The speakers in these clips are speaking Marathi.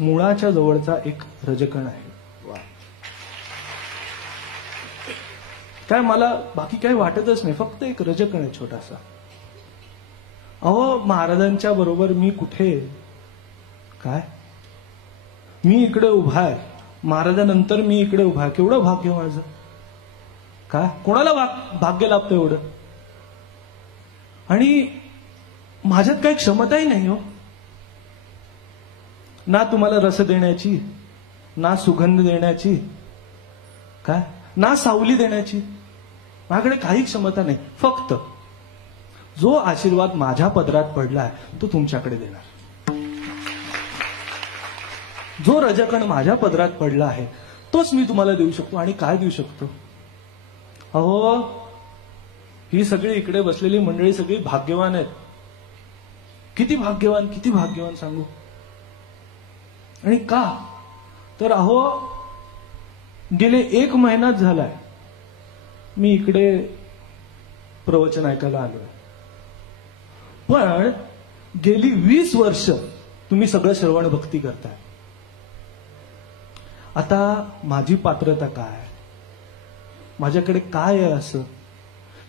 मुळाच्या जवळचा एक रजकण आहे. काय मला बाकी काही वाटतच नाही, फक्त एक रजकण आहे छोटासा. अहो महाराजांच्या बरोबर मी कुठे, काय मी इकडे उभा आहे, महाराजांनंतर मी इकडे उभा आहे. केवढं भाग्य माझं. काय कोणाला भाग्य लाभतं एवढं. आणि माझ्यात काही क्षमताही नाही हो, ना तुम्हाला रस देण्याची, ना सुगंध देण्याची, काय ना सावली देण्याची. माझ्याकडे काही क्षमता नाही. फक्त जो आशीर्वाद माझ्या पदरात पडलाय तो तुमच्याकडे देणार. जो रजकण माझ्या पदरात पडला आहे तोच मी तुम्हाला देऊ शकतो. आणि काय देऊ शकतो. अहो ही सगळी इकडे बसलेली मंडळी सगळी भाग्यवान आहेत. किती भाग्यवान, किती भाग्यवान सांगू. आणि का तर अहो गेले 1 महिनाच झालाय मी इकडे प्रवचन ऐकायला आलोय. पण गेली 20 वर्ष तुम्ही सगळं श्रवण भक्ती करताय. आता माझी पात्रता काय, माझ्याकडे काय आहे असं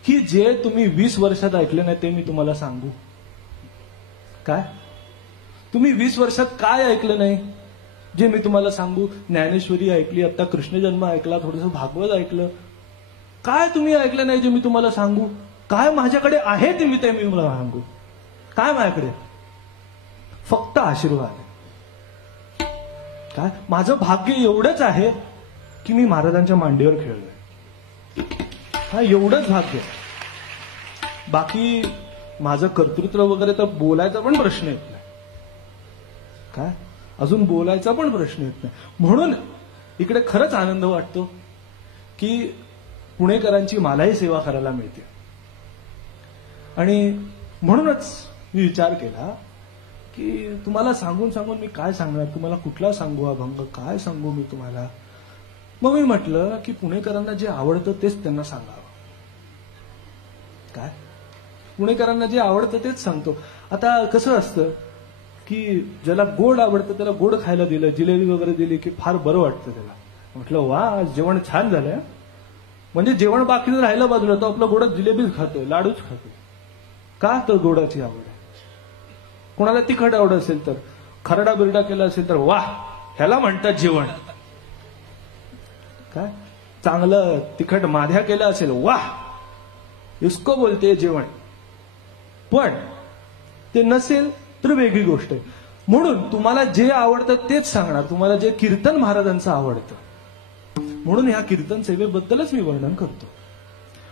की जे तुम्ही 20 वर्षात ऐकले नाही ते मी तुम्हाला सांगू. काय तुम्ही 20 वर्षात काय ऐकलं नाही जे मी तुम्हाला सांगू. ज्ञानेश्वरी ऐकली, आता कृष्णजन्म ऐकला, थोडंसं भागवत ऐकलं. काय तुम्ही ऐकलं नाही जे मी तुम्हाला सांगू. काय माझ्याकडे आहे ते मी तुम्हाला सांगू. काय माझ्याकडे फक्त आशीर्वाद आहे. काय माझं भाग्य एवढंच आहे की मी महाराजांच्या मांडीवर खेळलोय. हा एवढंच भाग्य. बाकी माझं कर्तृत्व वगैरे तर बोलायचा पण प्रश्न येत नाही. काय अजून बोलायचा पण प्रश्न येत नाही. म्हणून इकडे खरंच आनंद वाटतो की पुणेकरांची मलाही सेवा करायला मिळते. आणि म्हणूनच मी विचार केला की तुम्हाला सांगून सांगून मी काय सांगणार, तुम्हाला कुठला सांगू अभंग, काय सांगू मी तुम्हाला. मग मी म्हटलं की पुणेकरांना जे आवडतं तेच त्यांना सांगावं. काय पुणेकरांना जे आवडतं तेच सांगतो. आता कसं असतं की ज्याला गोड आवडतं त्याला गोड खायला दिलं, जिलेबी वगैरे दिली की फार बरं वाटतं त्याला. म्हटलं वा आज जेवण छान झालंय. म्हणजे जेवण बाकी राहिलं बाजूला तो आपलं गोडच जिलेबीच खातोय, लाडूच खातोय. का तर गोडाची आवड आहे. कोणाला तिखट आवड असेल तर, खरडा बिरडा केला असेल तर वाह ह्याला म्हणतात जेवण. काय चांगलं तिखट माध्या केला असेल वाह इसको बोलते जेवण. पण ते नसेल तर वेगळी गोष्ट आहे. म्हणून तुम्हाला जे आवडतं तेच सांगणार. तुम्हाला जे कीर्तन महाराजांचं आवडतं म्हणून ह्या कीर्तन सेवेबद्दलच मी वर्णन करतो.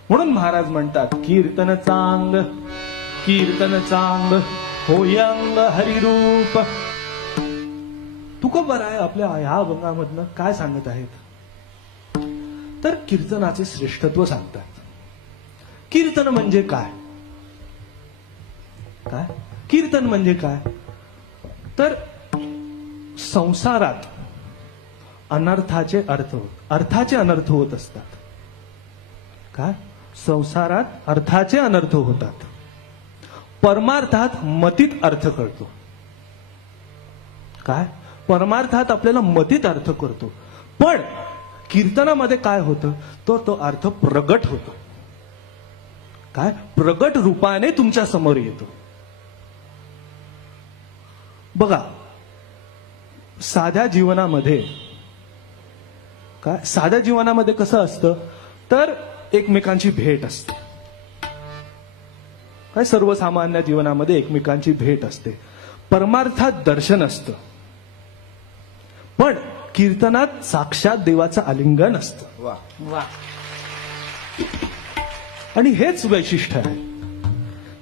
म्हणून महाराज म्हणतात कीर्तन चांग, कीर्तन चांग होयंग हरिरूप. तुकोबर आहे आपल्या ह्या अभंगामधनं काय सांगत आहेत तर कीर्तनाचे श्रेष्ठत्व सांगतात. कीर्तन म्हणजे काय, काय कीर्तन म्हणजे काय तर संसारात अनर्थाचे अनर्थ होत असतात. काय संसारात अर्थाचे अनर्थ होतात. परमार्थात मतीत अर्थ कळतो. काय परमार्थात आपल्याला मतीत अर्थ करतो. पण कीर्तनामध्ये काय होतं तो अर्थ प्रगट होतो. काय प्रगट रूपाने तुमच्या समोर येतो. बघा साध्या जीवनामध्ये काय साध्या जीवनामध्ये कसं असतं तर एकमेकांची भेट असते. काय सर्वसामान्य जीवनामध्ये एकमेकांची भेट असते. परमार्थात दर्शन असतं. पण कीर्तनात साक्षात देवाचं आलिंगन असतं. वा. आणि हेच वैशिष्ट्य आहे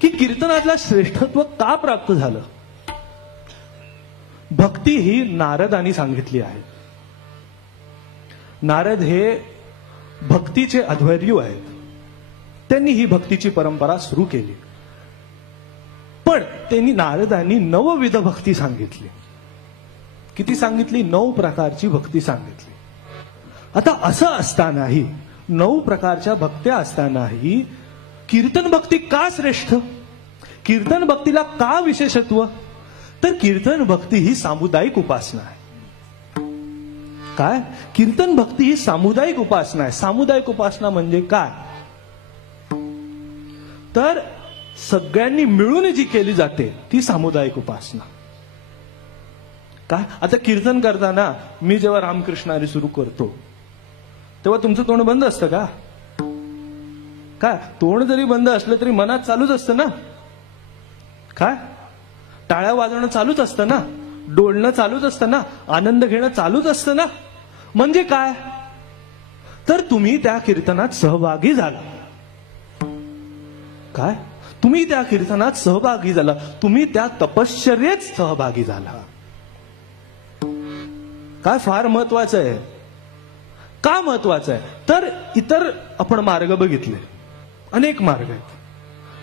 की कीर्तनातलं श्रेष्ठत्व का प्राप्त झालं. भक्ती ही नारदांनी सांगितली आहे. नारद हे भक्तीचे अध्वर्यू आहेत. त्यांनी ही भक्तीची परंपरा सुरू केली. पण त्यांनी नारदांनी 9 भक्ती सांगितली. किती सांगितली 9 प्रकारची भक्ती सांगितली. आता असं असतानाही 9 प्रकारच्या भक्त्या असतानाही कीर्तन भक्ती का श्रेष्ठ, कीर्तन भक्तीला का विशेषत्व तर कीर्तन भक्ती ही सामुदायिक उपासना आहे. काय? कीर्तन भक्ती ही सामुदायिक उपासना आहे. सामुदायिक उपासना म्हणजे काय? तर सगळ्यांनी मिळून जी केली जाते ती सामुदायिक उपासना. काय? आता कीर्तन करताना मी जेव्हा रामकृष्ण हरी सुरू करतो तेव्हा तुमचं तोंड बंद असतं का? काय? तोंड जरी बंद असलं तरी मनात चालूच असतं ना. काय? टाळ्या वाजवणं चालूच असतं ना, डोलणं चालूच असतं ना, आनंद घेणं चालूच असतं ना. म्हणजे काय? तर तुम्ही त्या कीर्तनात सहभागी झाला. काय? तुम्ही त्या कीर्तनात सहभागी झाला, तुम्ही त्या तपश्चर्येत सहभागी झाला. काय फार महत्वाचं आहे. का महत्वाचं आहे? तर इतर आपण मार्ग बघितले, अनेक मार्ग आहेत.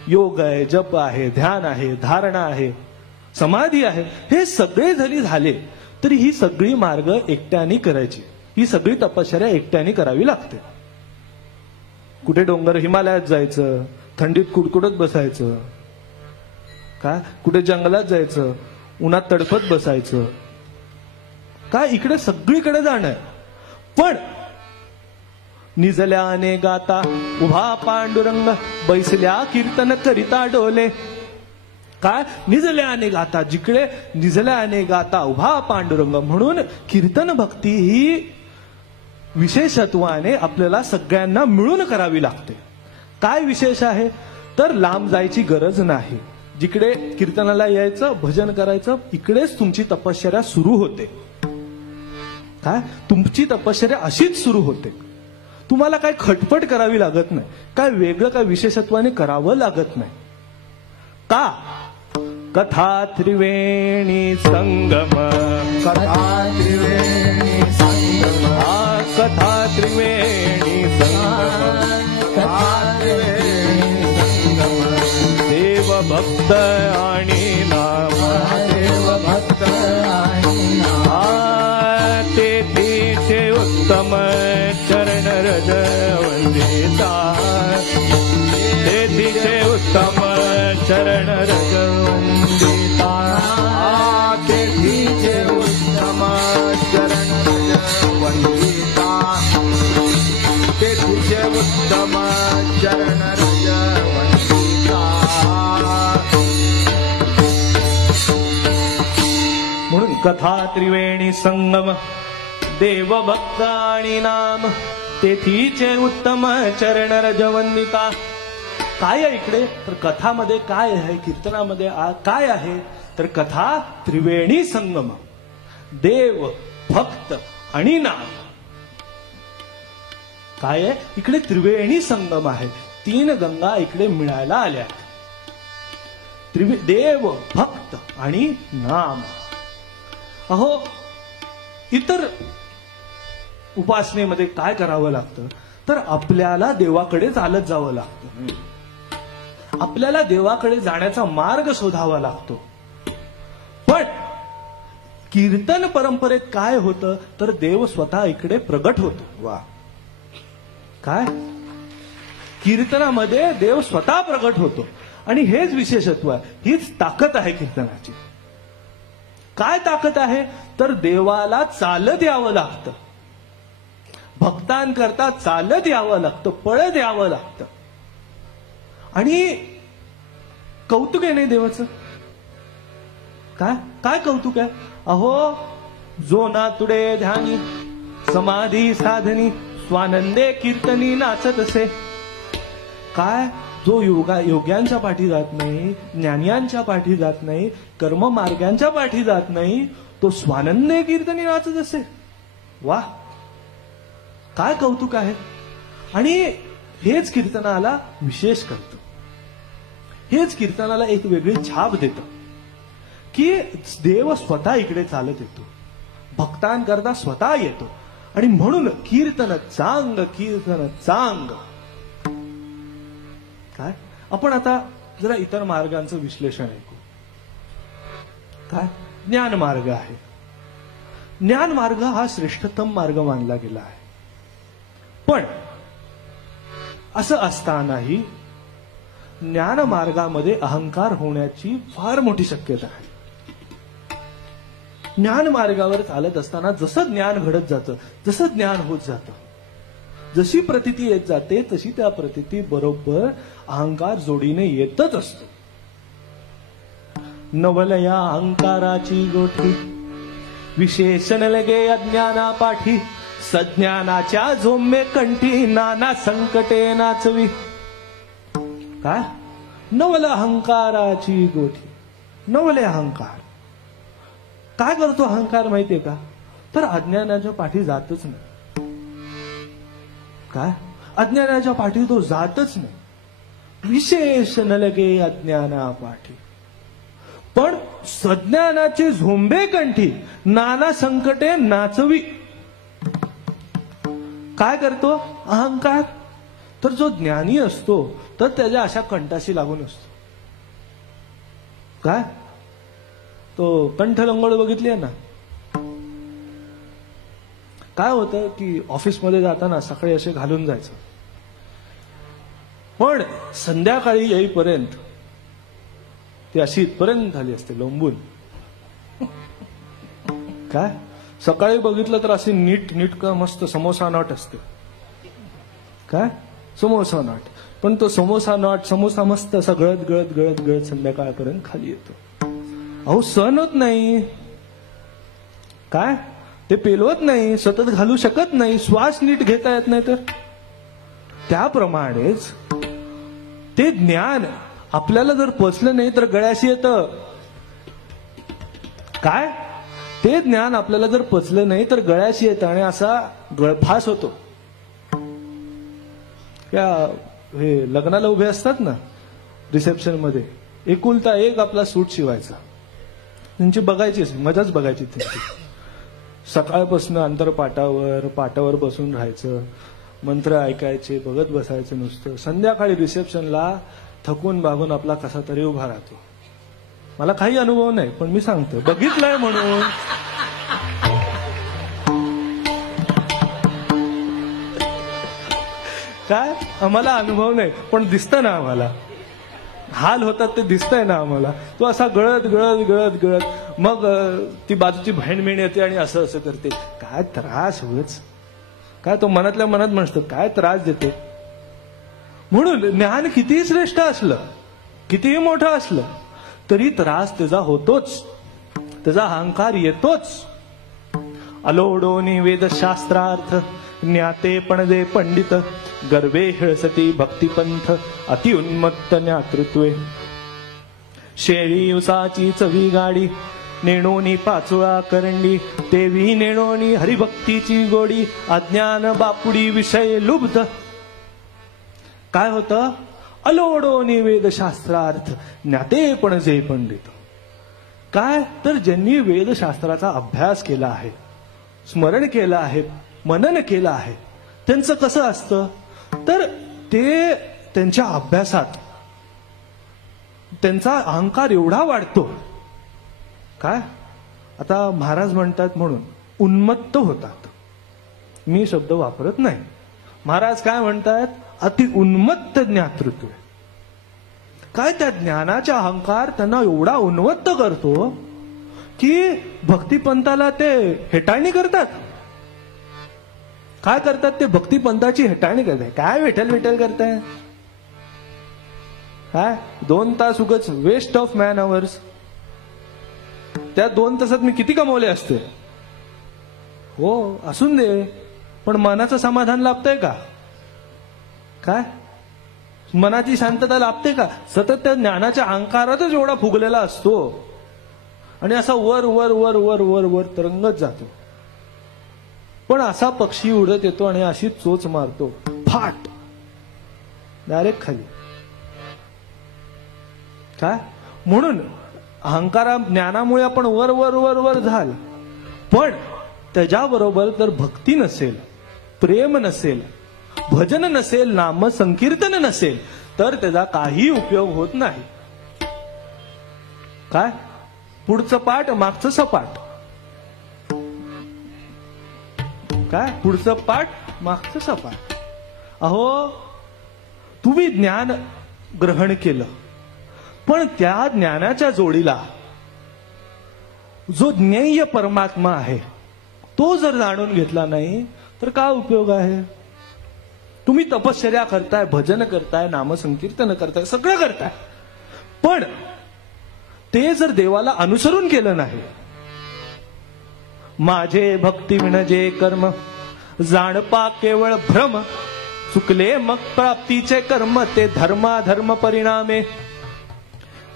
योग आहे, जप आहे, ध्यान आहे, धारणा आहे, समाधी आहे. हे सगळे जरी झाले तरी ही सगळी मार्ग एकट्याने करायची. ही सगळी तपश्चर्या एकट्याने करावी लागते. कुठे डोंगर हिमालयात जायचं, थंडीत कुडकुडत बसायचं. काय? कुठे जंगलात जायचं, उन्हात तडफत बसायचं. काय? इकडे सगळीकडे जाणं आहे. पण निजल्याने गाता उभा पांडुरंग, बैसल्या कीर्तन करिता डोले. काय? निजल्याने गाता, जिकडे निजल्याने गाता उभा पांडुरंग. म्हणून कीर्तन भक्ती ही विशेषत्वाने आपल्याला सगळ्यांना मिळून करावी लागते. काय विशेष आहे? तर लांब जायची गरज नाही. जिकडे कीर्तनाला यायचं, भजन करायचं, इकडेच तुमची तपश्चर्या सुरू होते. काय? तुमची तपश्चर्या अशीच सुरू होते. तुम्हाला काय खटपट करावी लागत नाही, काय वेगळं काय विशेषत्वाने करावं लागत नाही. का? कथा त्रिवेणी संगम, कथा त्रिवेणी संगम, कथा त्रिवेणी संगम, कथा त्रिवेणी संगम. देव भक्त आणि नाम, देव भक्त आणि नाम. तेथीचे उत्तम चरण रज वंदिता, तेथीचे उत्तम चरण रज वंदिता. तेथीचे उत्तम चरण रज वंदिता, तेथीचे उत्तम चरण रज वंदिता. म्हणून कथा त्रिवेणी संगम, देव भक्त आणि नाम, तेथीचे उत्तम चरण रज वंदिता. काय आहे इकडे? तर कथामध्ये काय आहे, कीर्तनामध्ये काय आहे? तर कथा त्रिवेणी संगम, देव भक्त आणि नाम. काय आहे इकडे? त्रिवेणी संगम आहे. 3 गंगा इकडे मिळायला आल्या. देव भक्त आणि नाम. अहो, इतर उपासनेमध्ये काय करावं लागतं? तर आपल्याला देवाकडे चालत जावं लागतं. आपल्याला देवाकडे जाण्याचा मार्ग शोधावा लागतो. पण कीर्तन परंपरेत काय होतं? तर देव स्वतः इकडे प्रगट होतो. वा! काय? कीर्तनामध्ये देव स्वतः प्रगट होतो. आणि हेच विशेषत्व आहे, हीच ताकद आहे कीर्तनाची. काय ताकद आहे? तर देवाला चालत यावं लागतं. भक्तांकरता चालत यावं लागतं, पळत यावं लागतं. आणि कौतुक आहे नाही देवाचं? काय काय कौतुक आहे? अहो, जो ना तुडे ध्यानी समाधी साधनी स्वानंदे कीर्तनी नाचत असे. काय? जो योग्यांच्या पाठी जात नाही, ज्ञानियांच्या पाठी जात नाही, कर्ममार्गांच्या पाठी जात नाही, तो स्वानंदे कीर्तनी नाचत असे. वा! काय कौतुक आहे. आणि हेच कीर्तनाला विशेष करतं. हेच कीर्तनाला एक वेगळी छाप देतं की देव स्वतः इकडे चालत येतो, भक्तांकरता स्वतः येतो. आणि म्हणून कीर्तन चांग, कीर्तन चांग. काय? आपण आता जरा इतर मार्गांचं विश्लेषण ऐकू. काय? ज्ञान मार्ग आहे. ज्ञान मार्ग हा श्रेष्ठतम मार्ग मानला गेला आहे. पण असं असतानाही ज्ञान मार्गामध्ये अहंकार होण्याची फार मोठी शक्यता आहे. ज्ञान मार्गावर चालत असताना जसं ज्ञान घडत जातं, जसं ज्ञान होत जातं, जशी प्रतीती येत जाते तशी त्या प्रतीती बरोबर अहंकार जोडीने येतच असतो. नवलया अहंकाराची गोठी, विशेषण लगे अज्ञाना पाठी, सज्ञानाच्या झोंबे कंठी, नाना संकटे नाचवी. काय? नवल अहंकाराची गोठी. नवले अहंकार. काय करतो अहंकार माहितीये का? तर अज्ञानाच्या पाठी जातच नाही. काय? अज्ञानाच्या पाठी तो जातच नाही. विशेष न लगे अज्ञाना पाठी, पण सज्ञानाची झोंबे कंठी, नाना संकटे नाचवी. काय करतो अहंकार? तर जो ज्ञानी असतो तर त्याच्या अशा कंठाशी लागून असतो. काय? तो कंठलंगोड बघितली आहे ना? काय होतं की ऑफिसमध्ये जाताना सकाळी असे घालून जायचं, पण संध्याकाळी येईपर्यंत ती अशी इथपर्यंत झाली असते लोंबून. काय? सकाळी बघितलं तर अशी नीट नीट मस्त समोसा नॉट असते. काय? समोसा नॉट. पण तो समोसा मस्त असा गळत गळत गळत गळत संध्याकाळपर्यंत खाली येतो. अहो सहन होत नाही. काय? ते पेलवत नाही, सतत घालू शकत नाही, श्वास नीट घेता येत नाही. तर त्याप्रमाणेच ते ज्ञान आपल्याला जर पचलं नाही तर गळ्याशी येतं. काय? ते ज्ञान आपल्याला जर पचलं नाही तर गळ्याशी येतं आणि असा गळफास होतो. त्या हे लग्नाला उभे असतात ना रिसेप्शन मध्ये, एकुलता एक आपला सूट शिवायचा. त्यांची बघायची, मजाच बघायची त्यांची. सकाळपासून पाटावर बसून राहायचं, मंत्र ऐकायचे, बघत बसायचं नुसतं. संध्याकाळी रिसेप्शनला थकून भागून आपला कसा तरी उभा राहतो. मला काही अनुभव नाही, पण मी सांगतो, बघितलंय म्हणून. काय? आम्हाला अनुभव नाही, पण दिसतं ना आम्हाला. हाल होतात ते दिसतंय ना आम्हाला. तो असा गळत गळत गळत गळत मग ती बाजूची बहीण येते आणि असं असं करते. काय त्रास होच. काय तो मनातल्या मनात म्हणतो, काय त्रास देते. म्हणून ज्ञान कितीही श्रेष्ठ असलं, कितीही मोठं असलं, तरी त्रास त्याचा होतोच, त्याचा अहंकार येतोच. अलोडोनी वेदशास्त्रार्थ, ज्ञाते पणजे पंडित, गर्वे हिळसती भक्तिपंथ, अतिउन्मत्त ज्ञातृत्वे. शेळी उसाची चवी गाडी, नेणोनी पाचोळा करंडी, तेवी नेणोनी हरिभक्तीची गोडी, अज्ञान बापुडी विषय लुब्ध. काय होतं? अलोडोनी वेदशास्त्रार्थ, ज्ञाते पणजे पंडित. काय? तर ज्यांनी वेदशास्त्राचा अभ्यास केला आहे, स्मरण केलं आहे, मनन केलं आहे, त्यांचं कसं असतं? तर ते त्यांच्या अभ्यासात त्यांचा अहंकार एवढा वाढतो. काय? आता महाराज म्हणतात म्हणून उन्मत्त होतात. मी शब्द वापरत नाही. महाराज काय म्हणतात? अति उन्मत्त ज्ञातृत्व. काय? त्या ज्ञानाचा अहंकार त्यांना एवढा उन्मत्त करतो की भक्तिपंथाला ते हेटाळणी करतात. काय करतात? ते भक्तिपंथाची हेटाळणी करताय. काय विठ्ठल विठ्ठल करताय? काय 2 तास उगाच वेस्ट ऑफ मॅन अवर्स. त्या 2 तासात मी किती कमवले असते. हो असून दे, पण मनाचं समाधान लाभतंय का? काय? मनाची शांतता लाभते का? सतत त्या ज्ञानाच्या अहंकारातच एवढा फुगलेला असतो आणि असा वर वर वर वर वर वर तरंगत जातो. पण असा पक्षी उडत येतो आणि अशी चोच मारतो, फाट डायरेक्ट खाली. काय? म्हणून अहंकारा ज्ञानामुळे आपण वर वर वर वर झाल, पण त्याच्याबरोबर जर भक्ती नसेल, प्रेम नसेल, भजन नसेल, नाम संकीर्तन नसेल, तर त्याचा काही उपयोग होत नाही. काय? पुढचं पाठ मागचं सपाट. काय? पुढचं पाठ मागचं सपाट. अहो तुम्ही ज्ञान ग्रहण केलं, पण त्या ज्ञानाच्या जोडीला जो ज्ञेय परमात्मा आहे तो जर जाणून घेतला नाही तर काय उपयोग आहे? तुम्ही तपश्चर्या करताय, भजन करताय, नामसंकीर्तन करताय, सगळं करताय, पण ते जर देवाला अनुसरून केलं नाही, माझे भक्ती विणजे कर्म जाणपा केवळ भ्रम, चुकले मग प्राप्तीचे कर्म ते धर्माधर्म परिणामे.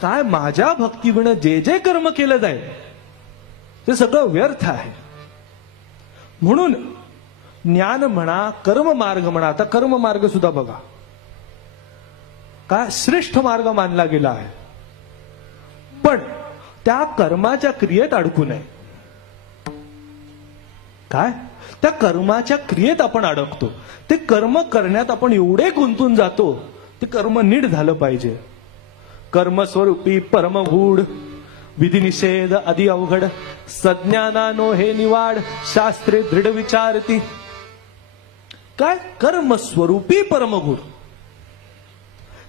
काय माझ्या भक्तीविण जे जे कर्म केलं जाईल ते सगळं व्यर्थ आहे. म्हणून ज्ञान म्हणा, कर्म मार्ग म्हणा, आता कर्म मार्ग सुद्धा बघा काय श्रेष्ठ मार्ग मानला गेला आहे, पण त्या कर्माच्या क्रियेत अडकू नये. काय त्या कर्माच्या क्रियेत आपण अडकतो, ते कर्म करण्यात आपण एवढे गुंतून जातो, ते कर्म नीट झालं पाहिजे. कर्मस्वरूपी परमगूढ विधिनिषेध आदी अवघड, सज्ञानानो हे निवाड शास्त्रे दृढ विचारती. काय कर्मस्वरूपी परमगूढ,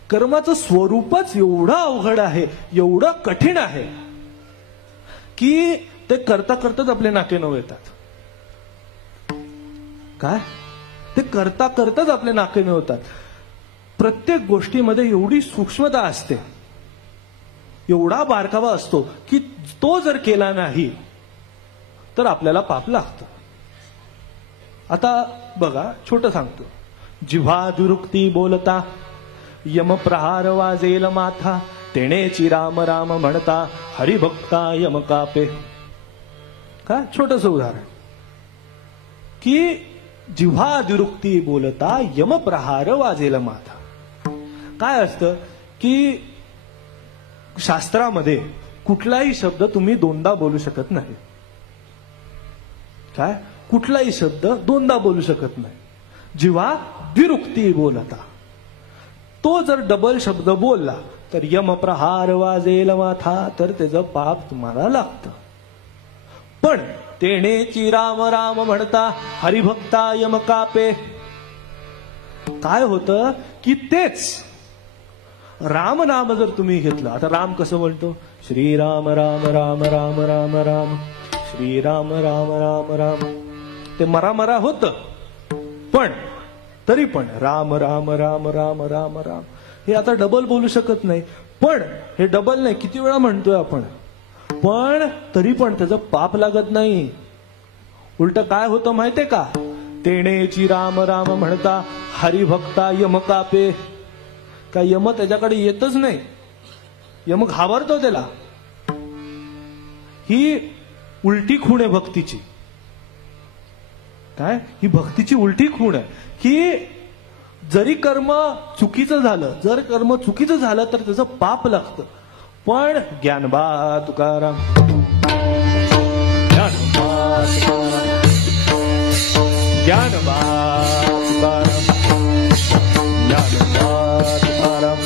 कर्माचं स्वरूपच एवढं अवघड आहे, एवढं कठीण आहे की ते करता करताच आपले नाके नऊ येतात. काय ते करता करताच आपले नाके नऊ येतात. प्रत्येक गोष्टीमध्ये एवढी सूक्ष्मता असते, एवढा बारकावा असतो की तो जर केला नाही तर आपल्याला पाप लागतं. आता बघा, छोटं सांगतो. जिव्हा दुरुक्ती बोलता यम प्रहार वाजेल माथा, तेणेची राम राम म्हणता हरिभक्ता यम कापे. का छोटस उदाहरण की जिव्हा दुरुक्ती बोलता यम प्रहार वाजेल माथा. काय असतं की शास्त्रामध्ये कुठलाही शब्द तुम्ही दोनदा बोलू शकत नाही. काय कुठलाही शब्द दोनदा बोलू शकत नाही. जिव्हा द्विरुक्ती बोलता, तो जर डबल शब्द बोलला तर यम प्रहार वाजेल माथा, तर त्याचं पाप तुम्हाला लागतं. पण तेणेची राम राम म्हणता हरिभक्ता यम कापे. काय होतं की तेच राम नाम जर तुम्ही घेतलं, आता राम कसं म्हणतो, श्रीराम राम राम राम राम राम, श्रीराम राम राम राम, ते मरा मरा होत, पण तरी पण राम राम राम राम राम राम हे आता डबल बोलू शकत नाही. पण हे डबल नाही, किती वेळा म्हणतोय आपण, पण तरी पण त्याचं पाप लागत नाही. उलट काय होतं माहितीये का, तेणेची राम राम म्हणता हरिभक्ता यम कापे. का यम त्याच्याकडे येतच नाही, यम घाबरतो त्याला. ही उलटी खूण आहे भक्तीची. काय ही भक्तीची उलटी खूण आहे की जरी कर्म चुकीचं झालं, जर कर्म चुकीचं झालं तर त्याचं पाप लागतं. पण ज्ञानबा तुकाराम, ज्ञानबा तुकाराम, ज्ञानबा तुकाराम, ज्ञानबा तुकाराम,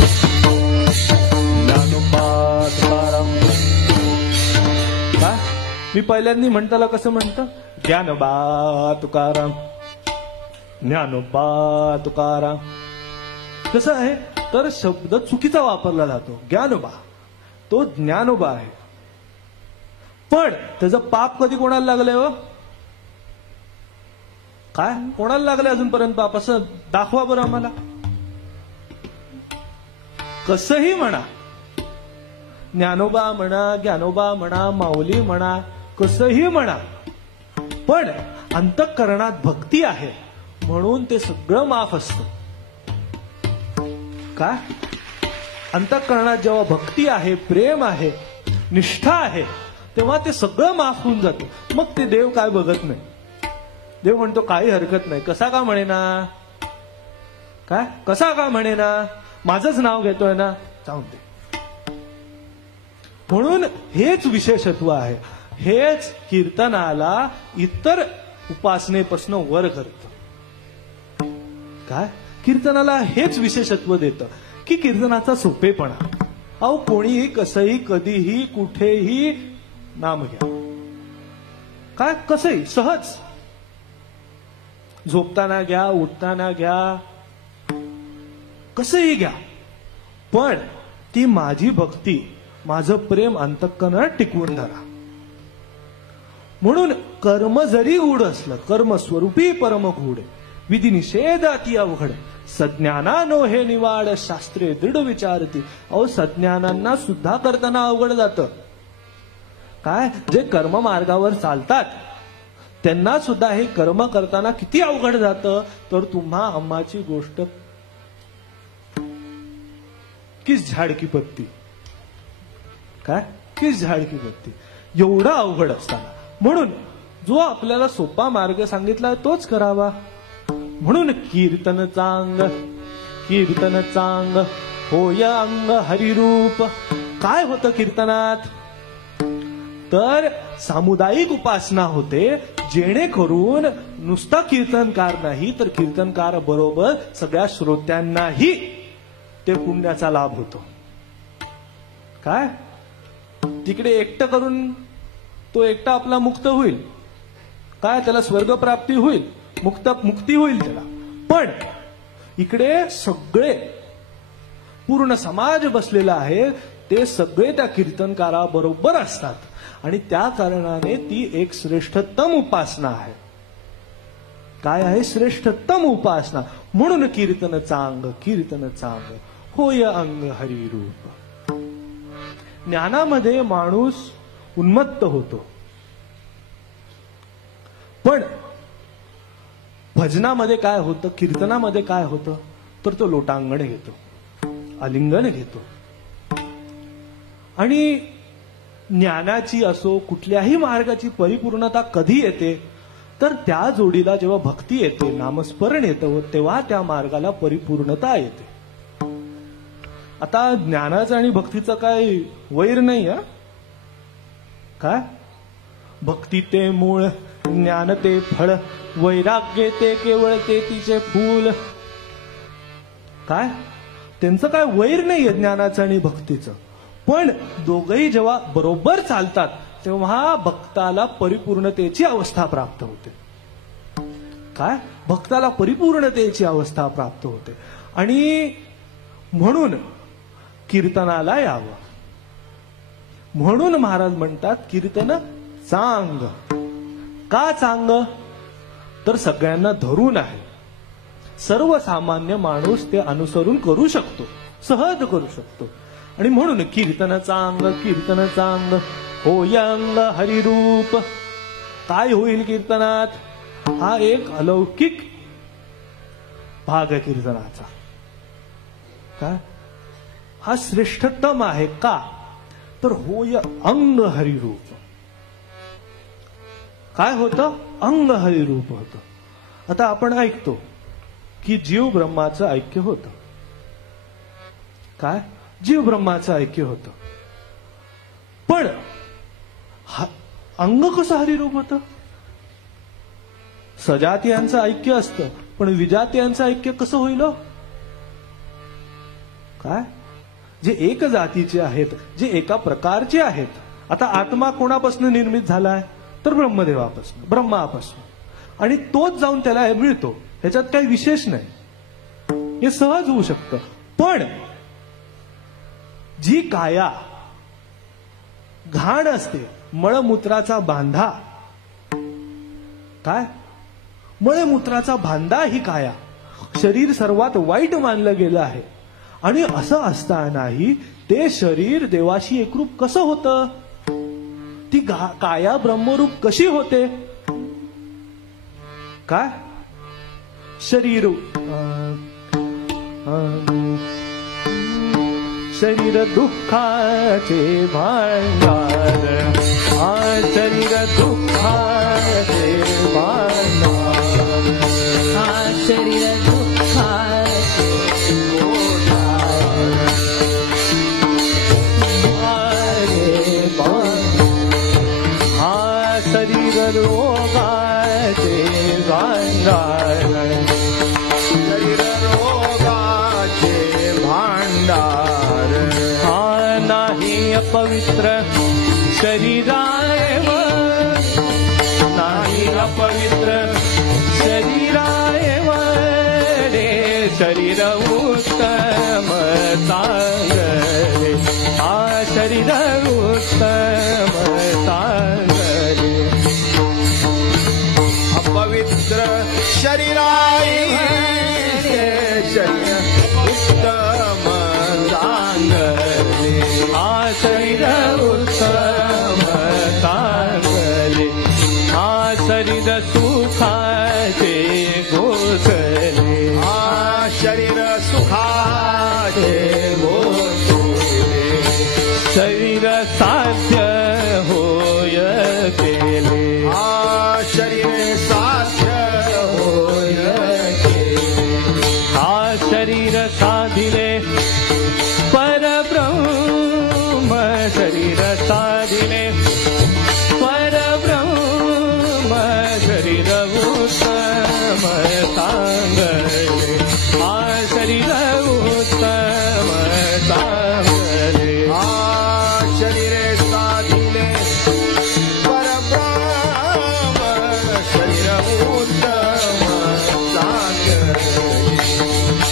ज्ञानबा तुकाराम. का मी पहिल्यांदा म्हणताला कसं म्हणतं, ज्ञानबा तुकाराम, ज्ञानोबा तुकाराम. कसं आहे तर शब्द चुकीचा वापरला जातो. ज्ञानोबा तो ज्ञानोबा आहे, पण त्याचं पाप कधी कोणाला लागलंय हो? काय कोणाला लागलंय अजूनपर्यंत पाप? असं दाखवा बरं आम्हाला. कसंही म्हणा, ज्ञानोबा म्हणा, ज्ञानोबा म्हणा, माऊली म्हणा, कसंही म्हणा, पण अंतःकरणात भक्ती आहे म्हणून ते सगळं माफ असतं. काय अंतःकरणात जेव्हा भक्ती आहे, प्रेम आहे, निष्ठा आहे, तेव्हा ते सगळं माफ होऊन जातं. मग ते देव काय बघत नाही. देव म्हणतो काही हरकत नाही, कसा का म्हणेना, काय कसा का म्हणेना, माझंच नाव घेतोय ना, जाऊन दे. म्हणून हेच विशेषत्व आहे, हेच कीर्तनाला इतर उपासनेपासून वर करतं. काय कीर्तनाला हेच विशेषत्व देतं की कीर्तनाचा सोपेपणा. अहो कोणीही कसंही कधीही कुठेही नाम घ्या, काय कसंही सहज, झोपताना घ्या, उठताना घ्या, कसंही घ्या, पण ती माझी भक्ती, माझं प्रेम अंतःकरणात टिकवून धरा. म्हणून कर्म जरी गूढ असलं, कर्मस्वरूपी परम गूढ, विधी निषेध अति अवघड, सज्ञाना नो हे निवाड, शास्त्रे दृढ विचारती. अहो सज्ञानांना सुद्धा करताना अवघड जातं. काय जे कर्म मार्गावर चालतात त्यांना सुद्धा हे कर्म करताना किती अवघड जातं. तर तुम्हा अम्माची गोष्ट किस झाड की पत्ती, काय किस झाड की पत्ती, एवढं अवघड असताना. म्हणून जो आपल्याला सोपा मार्ग सांगितला तोच करावा. म्हणून कीर्तन चांग, कीर्तन चांग होय अंग हरिरूप. काय होतं कीर्तनात, तर सामुदायिक उपासना होते, जेणेकरून नुसता कीर्तनकार नाही तर कीर्तनकार बरोबर सगळ्या श्रोत्यांनाही ते पुण्याचा लाभ होतो. काय तिकडे एकटं करून तो एकटा आपला मुक्त होईल, काय त्याला स्वर्ग प्राप्ती होईल, मुक्ती होईल त्याला. पण इकडे सगळे पूर्ण समाज बसलेला आहे, ते सगळे त्या कीर्तनकाराबरोबर असतात आणि त्या कारणाने ती एक श्रेष्ठतम उपासना आहे. काय आहे, श्रेष्ठतम उपासना. म्हणून कीर्तन चांग, कीर्तन चांग होय अंग हरिरूप. ज्ञानामध्ये माणूस उन्मत्त होतो, पण भजनामध्ये काय होतं, कीर्तनामध्ये काय होतं, तर तो लोटांगण घेतो, आलिंगन घेतो. आणि ज्ञानाची असो कुठल्याही मार्गाची परिपूर्णता कधी येते, तर त्या जोडीला जेव्हा भक्ती येते, नामस्मरण येतं, तेव्हा त्या मार्गाला परिपूर्णता येते. आता ज्ञानाचं आणि भक्तीचं काय वैर नाही. काय भक्ती ते मूळ, ज्ञान ते फळ, वैराग्य ते केवळ ते तिचे फूल. काय त्यांचं काय वैर नाहीये ज्ञानाचं आणि भक्तीचं. पण दोघही जेव्हा बरोबर चालतात तेव्हा भक्ताला परिपूर्णतेची अवस्था प्राप्त होते. काय भक्ताला परिपूर्णतेची अवस्था प्राप्त होते. आणि म्हणून कीर्तनाला यावं. म्हणून महाराज म्हणतात कीर्तन चांग. का चांग, तर सगळ्यांना धरून आहे. सर्वसामान्य माणूस ते अनुसरून करू शकतो, सहज करू शकतो. आणि म्हणून कीर्तन चांग, कीर्तन चांग होय अंग हरिरूप. काय होईल कीर्तनात, हा एक अलौकिक भाग आहे कीर्तनाचा. काय हा श्रेष्ठतम आहे. का तर होय अंग हरिरूप. काय होतं, अंग हरिरूप होतं. आता आपण ऐकतो की जीव ब्रह्माचं ऐक्य होतं. काय जीव ब्रह्माचं ऐक्य होतं. पण अंग कसं हरिरूप होतं. सजातीयांचं ऐक्य असतं, पण विजातीयांचं ऐक्य कसं होईल. काय जे एक जातीचे आहेत, जे एका प्रकारचे आहेत. आता आत्मा कोणापासून निर्मित झालाय, तर ब्रह्मदेवापासून, ब्रह्मापासून. आणि तोच जाऊन त्याला मिळतो, ह्याच्यात काही विशेष नाही, हे सहज होऊ शकतं. पण जी काया घाण असते, मळमूत्राचा बांधा, काय मळमूत्राचा बांधा ही काया, शरीर सर्वात वाईट मानलं गेलं आहे. आणि असं असतानाही ते शरीर देवाशी एकरूप कसं होतं, ती काया ब्रह्मरूप कशी होते. काय शरीर शरीर दुःखाचे भांडार, शरीर दुःखाचे भांडार, शरीर दुःखाचे शरीर रोगाचे भांडार, शरीर रोगाचे भांडार. हा नाही अपवित्र शरीराय, नाही अपवित्र शरीराय रे. शरीर उत्तम चांग रे, हा शरीर उत्तम चांग रे. शरीर साध्य होय केले शरीर साध्य होय केले हा शरीर साधिले परब्रह्म शरीर साधिले परब्रह्म शरीर उत्तम सांगले हा शरीर उत्तम सांगले शरीरे साधिले परब्रह्म शरीर उत्तम सांगले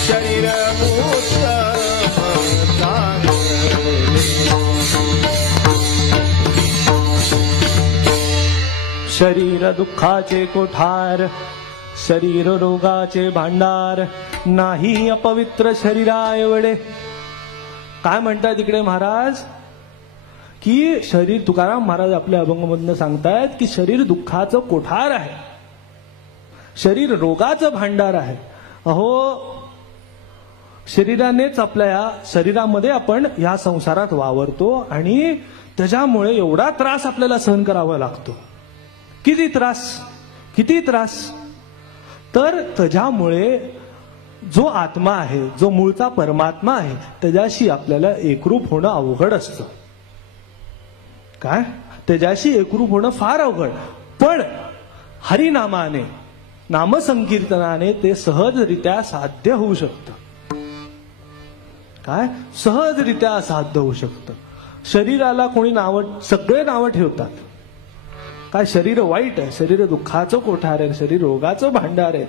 शरीर उत्तम सांगले शरीर दुःखाचे कोठार शरीर रोगाचे भांडार नाही अपवित्र शरीरा एवढे. काय म्हणतात इकडे महाराज की शरीर तुकाराम महाराज आपल्या अभंगमधनं सांगतायत की शरीर दुःखाचं कोठार आहे शरीर रोगाचं भांडार आहे. अहो शरीरानेच आपल्या या शरीरामध्ये आपण या संसारात वावरतो आणि त्याच्यामुळे एवढा त्रास आपल्याला सहन करावा लागतो. किती त्रास तर त्याच्यामुळे जो आत्मा आहे जो मूळचा परमात्मा आहे त्याच्याशी आपल्याला एकरूप होणं अवघड असतं. काय त्याच्याशी एकरूप होणं फार अवघड. पण हरिनामाने नामसंकीर्तनाने ते सहजरित्या साध्य होऊ शकतं. काय सहजरित्या साध्य होऊ शकतं. शरीराला कोणी सगळे नावं ठेवतात. काय शरीर वाईट आहे शरीर दुःखाचं कोठार आहे शरीर रोगाचं भांडार आहे.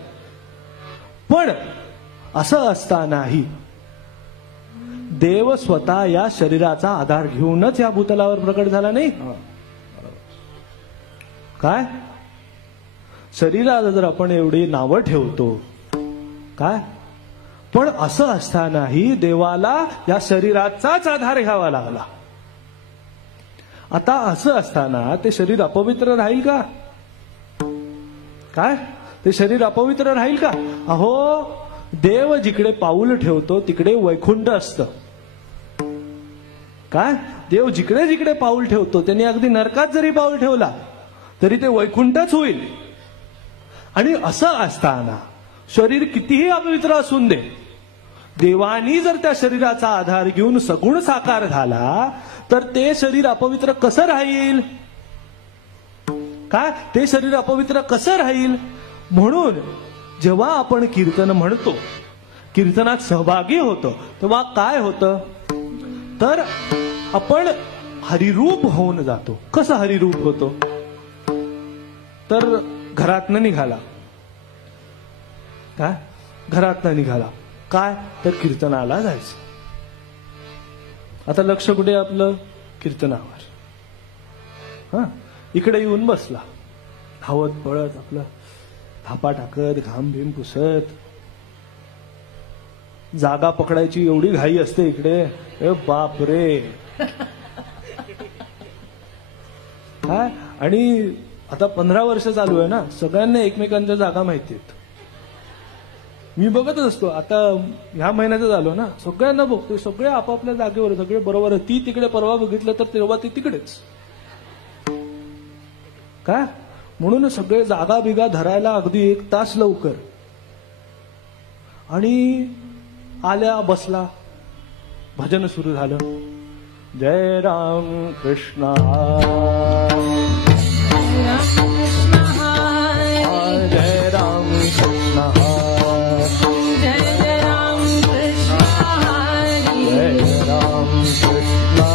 पण असं असतानाही देव स्वतः या शरीराचा आधार घेऊनच या भूतलावर प्रकट झाला नाही. काय शरीराला जर आपण एवढी नावं ठेवतो काय पण असं असतानाही देवाला या शरीराचाच आधार घ्यावा लागला. आता असं असताना ते शरीर अपवित्र राहील का? काय ते शरीर अपवित्र राहील का? अहो देव जिकडे पाऊल ठेवतो तिकडे वैकुंठ असतं. काय देव जिकडे जिकडे पाऊल ठेवतो त्यांनी अगदी नरकात जरी पाऊल ठेवला तरी ते वैकुंठच होईल. आणि असं असताना शरीर कितीही अपवित्र असून दे देवानी जर त्या शरीराचा आधार घेऊन सगुण साकार झाला तर ते शरीर अपवित्र कसं राहील? काय ते शरीर अपवित्र कसं राहील? म्हणून जेव्हा आपण कीर्तन म्हणतो कीर्तनात सहभागी होतो तेव्हा काय होतं तर आपण हरिरूप होऊन जातो. कसं हरिरूप होतो तर घरातनं निघाला काय घरातनं निघाला काय तर कीर्तनाला जायचं. आता लक्ष कुठे आपलं कीर्तनावर. हा इकडे येऊन बसला धावत पळत आपलं थापा टाकत घाम भीम पुसत. जागा पकडायची एवढी घाई असते इकडे. ए बाप रे. हा आणि आता 15 वर्ष चालू आहे ना सगळ्यांना एकमेकांच्या जागा माहिती आहेत. मी बघतच असतो आता ह्या महिन्याचं झालो ना सगळ्यांना बघतोय सगळे आपापल्या जागेवर सगळे बरोबर. ती तिकडे परवा बघितलं तर तेव्हा ती तिकडेच. काय म्हणून सगळे जागा बिगा धरायला अगदी 1 तास लवकर. आणि आल्या बसला भजन सुरू झालं. जय राम कृष्ण जय राम कृष्ण जय राम कृष्ण